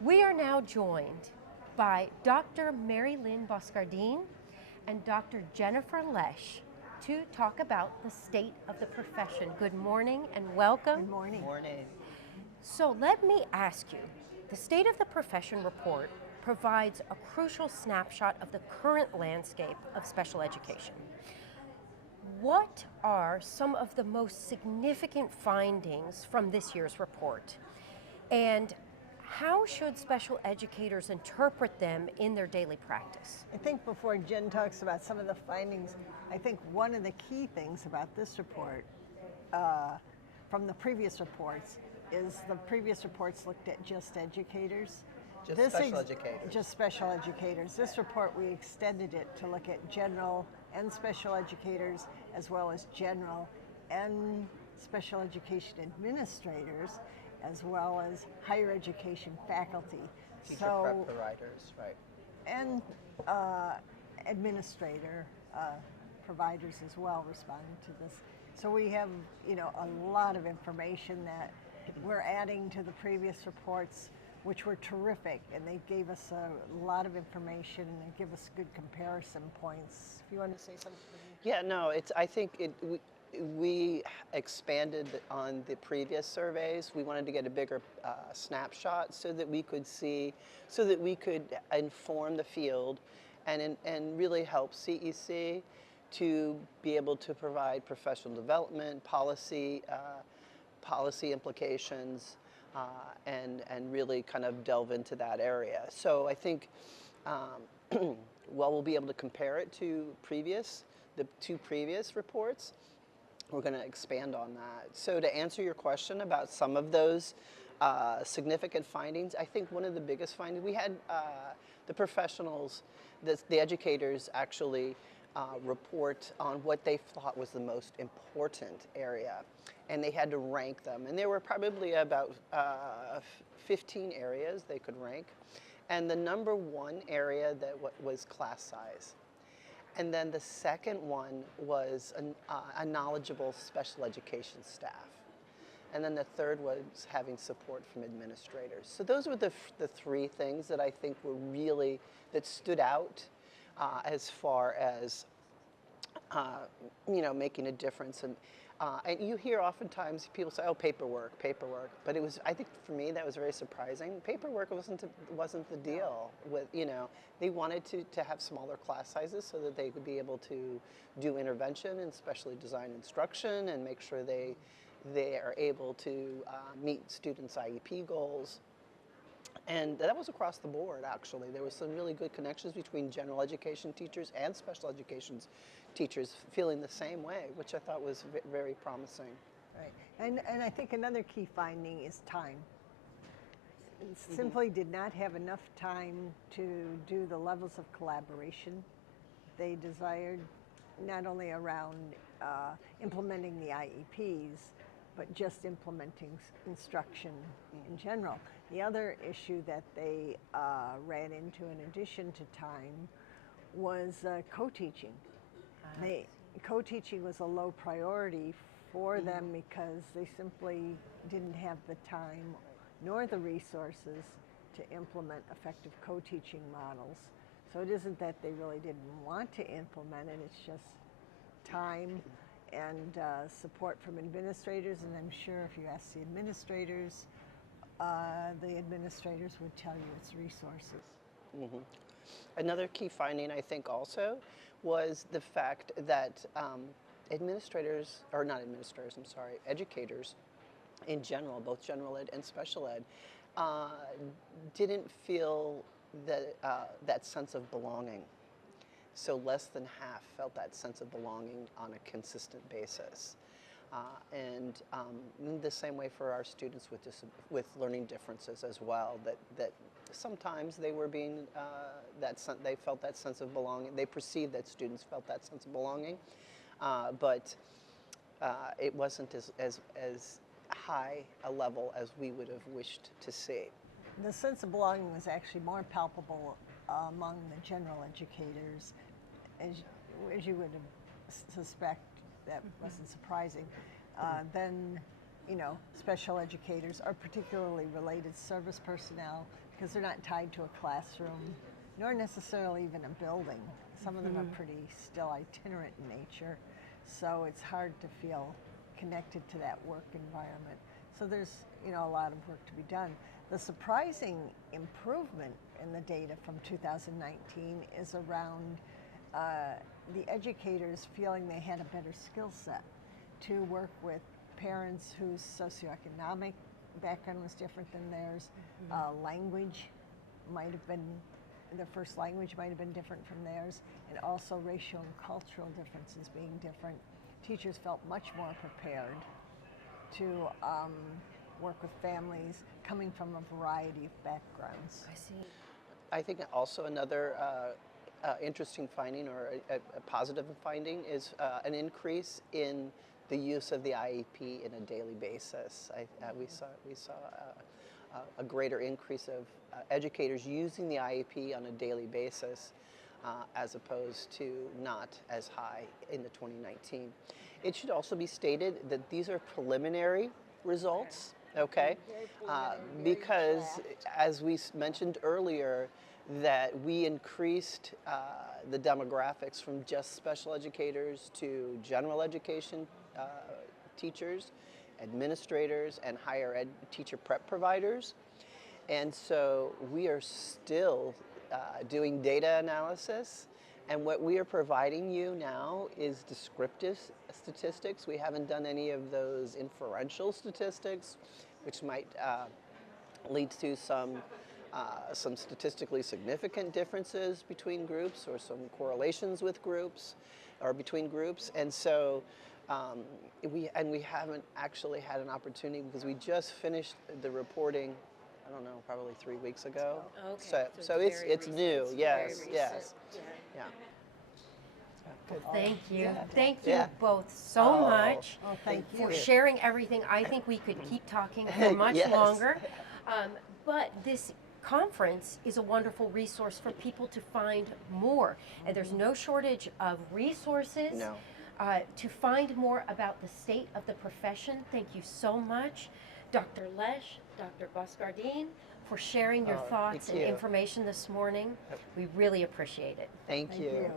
We are now joined by Dr. Lynn Boscardin and Dr. Jennifer Lesh to talk about the state of the profession. Good morning and welcome. Good morning. Morning. So let me ask you, the State of the Profession report provides a crucial snapshot of the current landscape of special education. What are some of the most significant findings from this year's report? And how should special educators interpret them in their daily practice? I think before Jen talks about some of the findings, I think one of the key things about this report from the previous reports is the previous reports looked at just educators. Just special educators. Just special educators. This report, we extended it to look at general and special educators, as well as general and special education administrators, as well as higher education faculty. Teacher prep providers, right. And administrator providers as well responding to this. So we have, a lot of information that we're adding to the previous reports, which were terrific, and they gave us a lot of information and they give us good comparison points. If you want to say something. Yeah, no, I think we expanded on the previous surveys. We wanted to get a bigger snapshot so that we could inform the field and really help CEC to be able to provide professional development, policy implications, and really kind of delve into that area. So I think, we'll be able to compare it to the two previous reports. We're going to expand on that. So to answer your question about some of those significant findings, I think one of the biggest findings, we had the professionals, the educators actually report on what they thought was the most important area, and they had to rank them. And there were probably about 15 areas they could rank. And the number one area that was class size. And then the second one was a knowledgeable special education staff. And then the third was having support from administrators. So those were the three things that I think were really, that stood out as far as, making a difference. And you hear oftentimes people say, oh, paperwork. But it was, I think for me, that was very surprising. Paperwork wasn't the deal. They wanted to have smaller class sizes so that they could be able to do intervention and specially designed instruction and make sure they are able to meet students' IEP goals. And that was across the board, actually. There was some really good connections between general education teachers and special education teachers feeling the same way, which I thought was very promising. Right. And I think another key finding is time. Simply did not have enough time to do the levels of collaboration they desired, not only around implementing the IEPs, but just implementing instruction in general. The other issue that they ran into in addition to time was co-teaching. Co-teaching was a low priority for them because they simply didn't have the time nor the resources to implement effective co-teaching models. So it isn't that they really didn't want to implement it, it's just time and support from administrators, and I'm sure if you ask the administrators would tell you it's resources. Mm-hmm. Another key finding, I think, also was the fact that educators in general, both general ed and special ed, didn't feel that sense of belonging. So less than half felt that sense of belonging on a consistent basis. And in the same way for our students with learning differences as well, that sometimes they were being, they felt that sense of belonging. They perceived that students felt that sense of belonging, but it wasn't as high a level as we would have wished to see. The sense of belonging was actually more palpable among the general educators, as you would suspect. That wasn't surprising. Then, special educators or particularly related service personnel, because they're not tied to a classroom, nor necessarily even a building. Some of them are pretty still itinerant in nature, so it's hard to feel connected to that work environment. So there's, you know, a lot of work to be done. The surprising improvement in the data from 2019 is around the educators feeling they had a better skill set to work with parents whose socioeconomic background was different than theirs. Language might have been, their first language might have been different from theirs, and also racial and cultural differences being different. Teachers felt much more prepared to work with families coming from a variety of backgrounds. I see. I think also another interesting finding, or a positive finding, is an increase in the use of the IEP in a daily basis. We saw a greater increase of educators using the IEP on a daily basis, as opposed to not as high in the 2019. It should also be stated that these are preliminary results, okay? Because as we mentioned earlier, that we increased the demographics from just special educators to general education teachers, administrators, and higher ed teacher prep providers. And so we are still doing data analysis, and what we are providing you now is descriptive statistics. We haven't done any of those inferential statistics, which might lead to some statistically significant differences between groups, or some correlations with groups or between groups. And so we haven't actually had an opportunity, because we just finished the reporting, I don't know, probably 3 weeks ago. Okay. So it's new. Yes. Yes. Yeah. Thank you. Yeah. Thank you Yeah. both so much Oh, thank for you. sharing everything. I think we could keep talking for much Yes. longer. But this conference is a wonderful resource for people to find more. And there's no shortage of resources. No. To find more about the state of the profession. Thank you so much, Dr. Lesh, Dr. Boscardin, for sharing your Oh, thoughts thank and you. information this morning. We really appreciate it. Thank Thank you. you.